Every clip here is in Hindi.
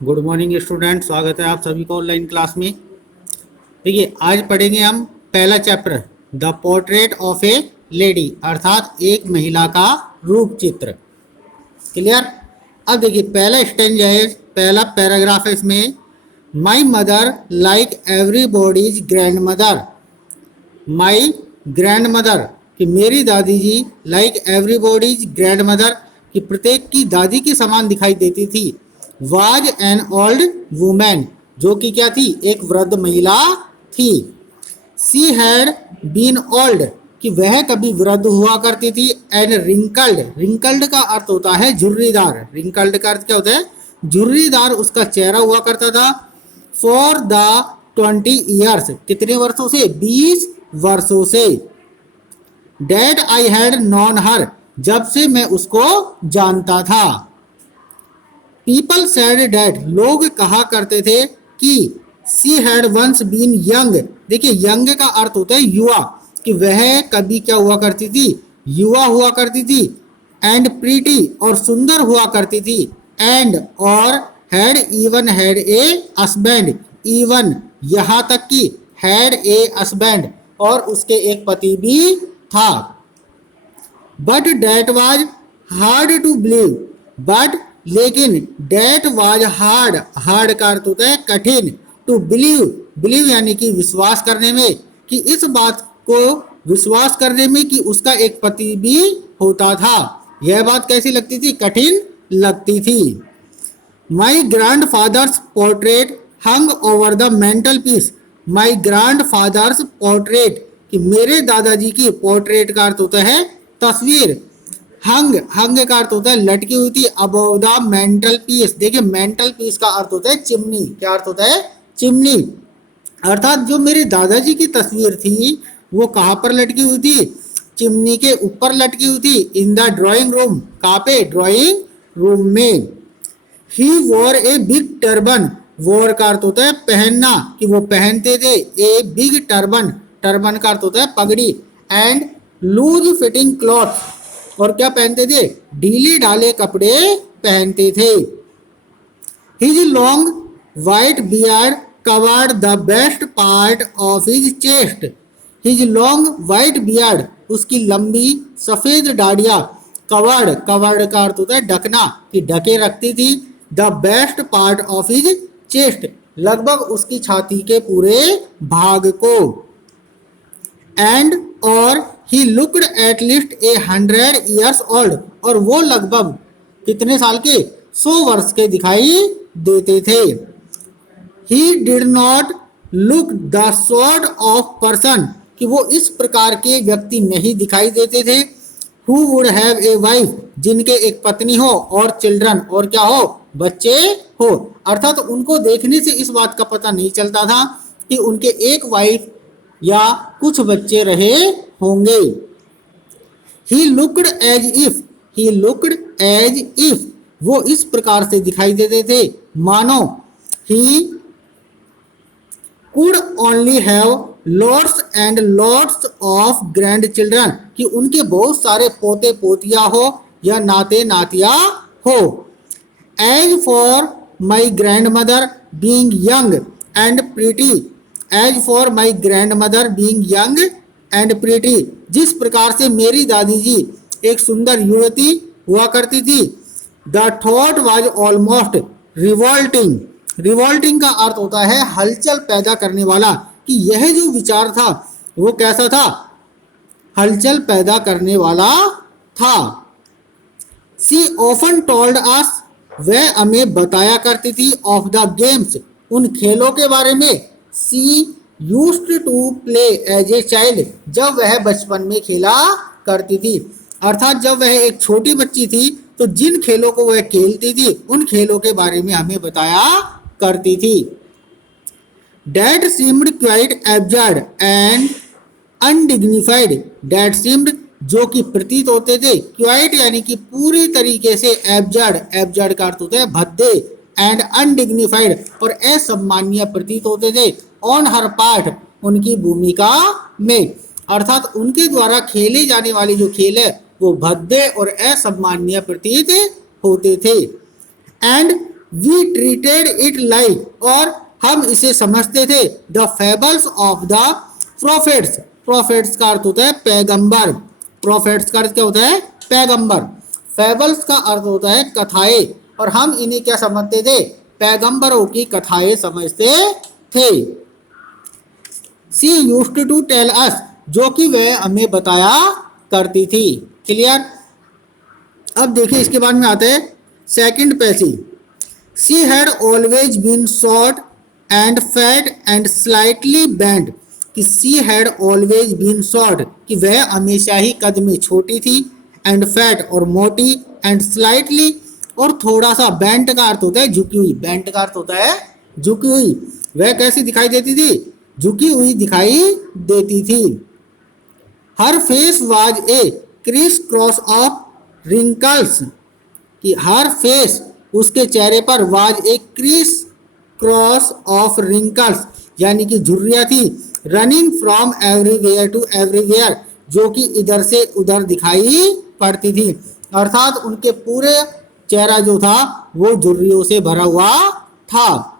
गुड मॉर्निंग स्टूडेंट, स्वागत है आप सभी को ऑनलाइन क्लास में। देखिए, आज पढ़ेंगे हम पहला chapter the portrait of A lady, अर्थात एक महिला का रूप चित्र। क्लियर। अब देखिए, पहला स्टेंजा है, पहला पैराग्राफ है इसमें। My mother like everybody's grand mother. My grand mother कि मेरी दादी जी, लाइक एवरीबॉडीज ग्रैंड मदर कि प्रत्येक की दादी के समान दिखाई देती थी। वाज एन ओल्ड वुमेन जो कि क्या थी, एक वृद्ध महिला थी। सी हैड बीन ओल्ड कि वह कभी वृद्ध हुआ करती थी। एंड रिंकल्ड, रिंकल्ड का अर्थ होता है झुर्रीदार। रिंकल्ड का अर्थ क्या होता है, झुर्रीदार उसका चेहरा हुआ करता था। फॉर द 20 ईयर्स, कितने वर्षों से, 20 वर्षों से। डेट आई हैड नॉन हर, जब से मैं उसको जानता था। पीपल सेड डेट, लोग कहा करते थे कि she had once been young. देखिए, यंग का अर्थ होता है युवा कि वह कभी क्या हुआ करती थी, युवा हुआ करती थी। एंड प्रीटी, और सुंदर हुआ करती थी। एंड, और had even had a husband, even यहाँ तक कि हैड ए हस्बैंड, और उसके एक पति भी था। But that was hard to believe, but लेकिन डेट वाज हार्ड, हार्ड का अर्थ होता है कठिन। टू बिलीव, बिलीव यानी कि विश्वास करने में, कि इस बात को विश्वास करने में कि उसका एक पति भी होता था। यह बात कैसी लगती थी, कठिन लगती थी। My grandfather's portrait hung over the mantelpiece. My grandfather's portrait कि मेरे दादाजी की, पोर्ट्रेट का अर्थ होता है तस्वीर। हंग, हंग का अर्थ होता है लटकी हुई थी। अबव द मेंटल पीस, देखिए मेंटल पीस का अर्थ होता है चिमनी। क्या अर्थ होता है, चिमनी। अर्थात जो मेरे दादाजी की तस्वीर थी वो कहाँ पर लटकी हुई थी, चिमनी के ऊपर लटकी हुई थी। इन द ड्राइंग रूम, कहाँ पे, ड्राइंग रूम में। He wore a big turban, wore का अर्थ होता है पहनना, कि वो पहनते थे। ए बिग टर्बन, टर्बन का अर्थ होता है पगड़ी। एंड लूज फिटिंग क्लॉथ, और क्या पहनते थे, ढीले ढाले कपड़े पहनते थे। His long white beard covered the best part of his chest. His long white beard, उसकी लंबी सफेद दाढ़ियां। कवर्ड, कवर्ड का अर्थ होता है ढकना, कि ढके रखती थी। The best part of his chest, लगभग उसकी छाती के पूरे भाग को। एंड, और he looked at least 100 years old, और वो लगभग कितने साल के, 100 वर्ष के दिखाई देते थे। He did not look the sort of person कि वो इस प्रकार के व्यक्ति नहीं दिखाई देते थे। Who would have a wife, जिनके एक पत्नी हो, और चिल्ड्रन, और क्या हो, बच्चे हो। अर्थात उनको देखने से इस बात का पता नहीं चलता था कि उनके एक वाइफ या कुछ बच्चे रहे होंगे। He looked as if, he looked as if, वो इस प्रकार से दिखाई देते थे मानो he could only have lots and lots of grandchildren, कि उनके बहुत सारे पोते पोतियां हो या नाते नातिया हो। As for my grandmother being young and pretty, as for my grandmother being young and pretty, जिस प्रकार से मेरी दादी जी एक सुंदर युवती हुआ करती थी। The thought was almost revolting, revolting का अर्थ होता है हलचल पैदा करने वाला, कि यह जो विचार था वो कैसा था, हलचल पैदा करने वाला था। सी ऑफन टोल्ड अस, वह हमें बताया करती थी। ऑफ द गेम्स, उन खेलों के बारे में। She used to play as a child, जब वह बचपन में खेला करती थी। अर्थात जब वह एक छोटी बच्ची थी तो जिन खेलों को वह खेलती थी उन खेलों के बारे में हमें बताया करती थी। Dad seemed quite absurd and undignified, dad seemed जो कि प्रतीत होते थे, क्वाइट यानी कि पूरी तरीके से, एब्जर्ड, एब्जर्ड का अर्थ होता है भद्दे। एंड अनडिग्निफाइड, और असम्मानीय प्रतीत होते थे। ऑन हर पार्ट, उनकी भूमिका में, अर्थात उनके द्वारा खेले जाने वाले जो खेल है वो भद्दे और असम्मानीय प्रतीत होते थे। And we treated it like, और हम इसे समझते थे the fables of the prophets. Prophets का अर्थ होता है पैगंबर। प्रोफेट्स का अर्थ क्या होता है? पैगंबर। फेबल्स का अर्थ होता है कथाएं, और हम इन्हें क्या समझते थे? पैगंबरों की कथाएं समझते थे। सी यूज्ड टू टेल अस, जो कि वह हमें बताया करती थी। क्लियर? अब देखिए इसके बाद में आता है second passage. She had always been short and fat and slightly bent, कि she had always been short, कि वह हमेशा ही कद में छोटी थी, एंड फैट और मोटी, एंड स्लाइटली और थोड़ा सा, बेंट का अर्थ होता है झुकी हुई। बेंट का अर्थ होता है झुकी हुई। वह कैसी दिखाई देती थी? झुकी हुई दिखाई देती थी। हर face was a criss cross of wrinkles, कि हर फेस उसके चेहरे पर was a criss cross of wrinkles, यानी कि झुर्रियाँ थी, running from everywhere to everywhere, जो कि इधर से उधर दिखाई पड़ती थी। अर्थात उनके पूरे चेहरा जो था वो झुर्रियों से भरा हुआ था।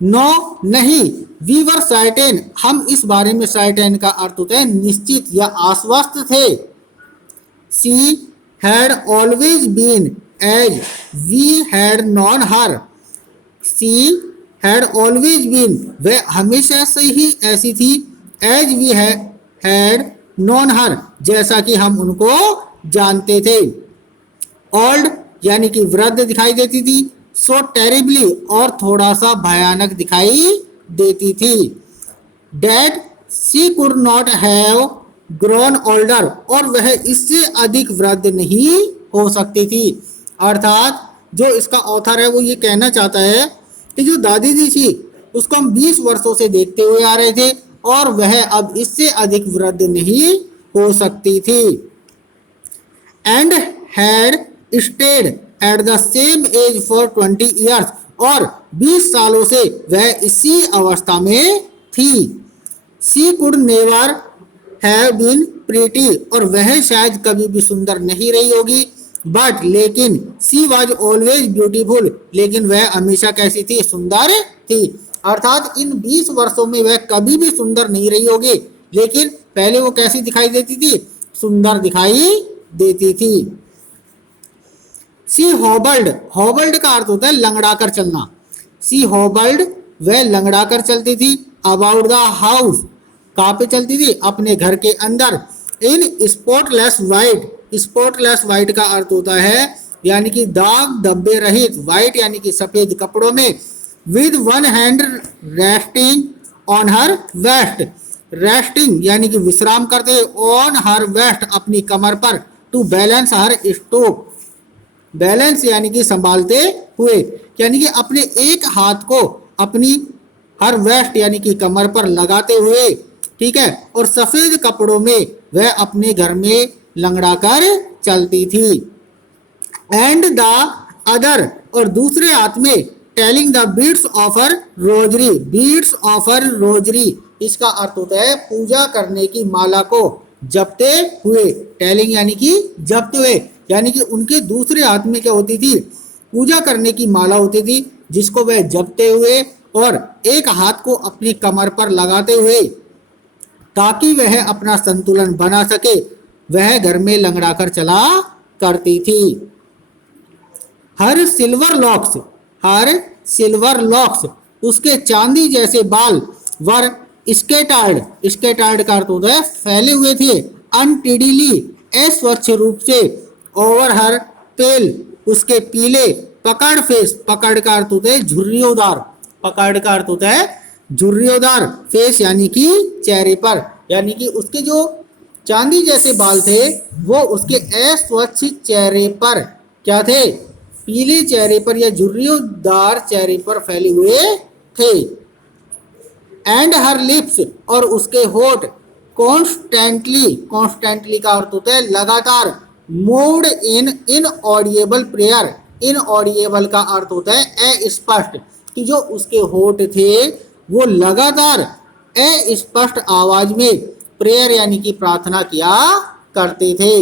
नो नहीं, वी वर सर्टेन, हम इस बारे में सर्टेन का अर्थ होता है निश्चित या आश्वस्त थे। She had always been as we had known her, she had always been, वह हमेशा से ही ऐसी थी, as we had known her, जैसा कि हम उनको जानते थे। ओल्ड यानी कि वृद्ध दिखाई देती थी, सो टेरिबली और थोड़ा सा भयानक दिखाई देती थी। That she could not have grown older, और वह इससे अधिक वृद्ध नहीं हो सकती थी। अर्थात जो इसका ऑथर है वो ये कहना चाहता है कि जो दादी जी थी उसको हम 20 वर्षों से देखते हुए आ रहे थे, और वह अब इससे अधिक वृद्ध नहीं हो सकती थी। And had stayed at the same age for 20 years, और 20 सालों से वह इसी अवस्था में थी। She could never have been pretty, और वह शायद कभी भी सुंदर नहीं रही होगी। बट लेकिन शी वॉज ऑलवेज ब्यूटीफुल, लेकिन वह हमेशा कैसी थी? सुंदर थी। अर्थात इन 20 वर्षों में वह कभी भी सुंदर नहीं रही होगी, लेकिन पहले वो कैसी दिखाई देती थी? सुंदर दिखाई देती थी। सी हॉबल्ड, हॉबल्ड का अर्थ होता है लंगड़ाकर चलना। सी हॉबल्ड, वह लंगड़ाकर चलती थी। अबाउट द हाउस, कहाँ पे चलती थी? अपने घर के अंदर। इन स्पॉटलेस वाइट, स्पॉटलेस वाइट का अर्थ होता है यानी कि दाग धब्बे रहित, वाइट यानी कि सफेद कपड़ों में। With one hand resting on her waist, resting यानी कि विश्राम करते, ऑन हर वेस्ट अपनी कमर पर, to balance her stroke, balance यानी कि संभालते हुए, यानी कि अपने एक हाथ को अपनी हर वेस्ट यानी कि कमर पर लगाते हुए, ठीक है, और सफेद कपड़ों में वह अपने घर में लंगड़ाकर चलती थी। एंड द अदर, और दूसरे हाथ में telling the beads of her rosary, beads of her rosary, इसका अर्थ होता है पूजा करने की माला को जपते हुए। टेलिंग यानी कि जपते हुए, यानी कि उनके दूसरे हाथ में क्या होती थी? पूजा करने की माला होती थी, जिसको वह जपते हुए और एक हाथ को अपनी कमर पर लगाते हुए, ताकि वह अपना संतुलन बना सके, वह घर में लंगड़ाकर चला करती थी। हर सिल्वर लॉक्स, हर सिल्वर लॉक्स, उसके चांदी जैसे बाल, वर स्केटर्ड, स्केटर्ड का अर्थ होता है फैले हुए थे, अनटिडीली, अस्वच्छ रूप से, ओवर हर पेल, उसके पीले, पकड़ फेस, पकड़ का अर्थ होता है झुर्रियोदार, पकड़ का अर्थ होता है झुर्रियोदार, फेस यानी कि चेहरे पर, यानी कि उसके जो चांदी जैसे बाल थे वो उसके अस्वच्छ चेहरे पर क्या थे? पीले चेहरे पर या झुर्रियोदार चेहरे पर फैले हुए थे। एंड हर लिप्स, और उसके होठ, कॉन्स्टेंटली, कॉन्स्टेंटली का अर्थ होता है लगातार, moved in inaudible prayer, inaudible का अर्थ होता है अस्पष्ट, कि जो उसके होठ थे वो लगातार अस्पष्ट आवाज में प्रेयर यानी कि प्रार्थना किया करते थे।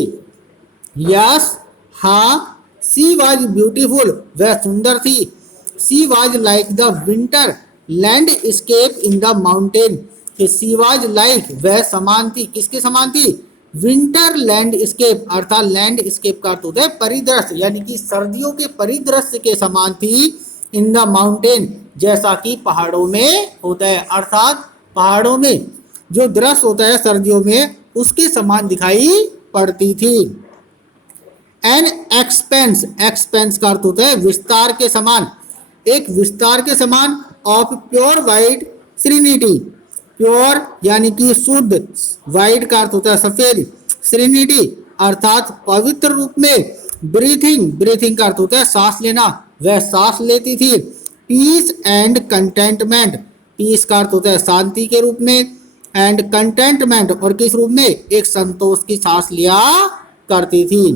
यस, हाँ, सी वॉज ब्यूटीफुल, वह सुंदर थी। She was like the winter landscape in the mountain, she was like वह समान थी, किसके समान थी? विंटर लैंडस्केप, अर्थात लैंडस्केप का अर्थ होता है परिदृश्य, यानी कि सर्दियों के परिदृश्य के समान थी। इन द माउंटेन, जैसा कि पहाड़ों में होता है, अर्थात पहाड़ों में जो दृश्य होता है सर्दियों में उसके समान दिखाई पड़ती थी। एन एक्सपेंस, एक्सपेंस का अर्थ होता है विस्तार के समान, एक विस्तार के समान of pure white serenity, pure यानी कि शुद्ध, वाइट का अर्थ होता है सफेद, सीरेनिटी अर्थात पवित्र रूप में, ब्रीथिंग, ब्रीथिंग का अर्थ होता है सांस लेना, वह सांस लेती थी। पीस एंड कंटेंटमेंट, पीस का अर्थ होता है शांति के रूप में, एंड कंटेंटमेंट और किस रूप में? एक संतोष की सांस लिया करती थी।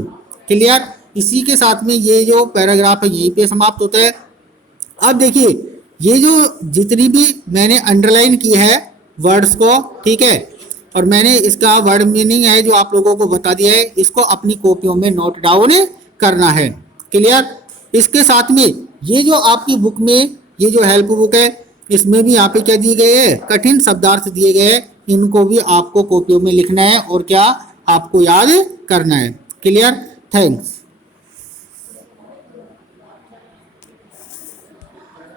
क्लियर? इसी के साथ में ये जो पैराग्राफ है यहीं पे समाप्त होता है। अब देखिए ये जो जितनी भी मैंने अंडरलाइन की है वर्ड्स को, ठीक है, और मैंने इसका वर्ड मीनिंग है जो आप लोगों को बता दिया है, इसको अपनी कॉपियों में नोट डाउन करना है। क्लियर? इसके साथ में ये जो आपकी बुक में ये जो हेल्प बुक है इसमें भी यहाँ पे क्या दिए गए हैं? कठिन शब्दार्थ दिए गए हैं, इनको भी आपको कॉपियों में लिखना है और क्या आपको याद करना है। क्लियर? थैंक्स।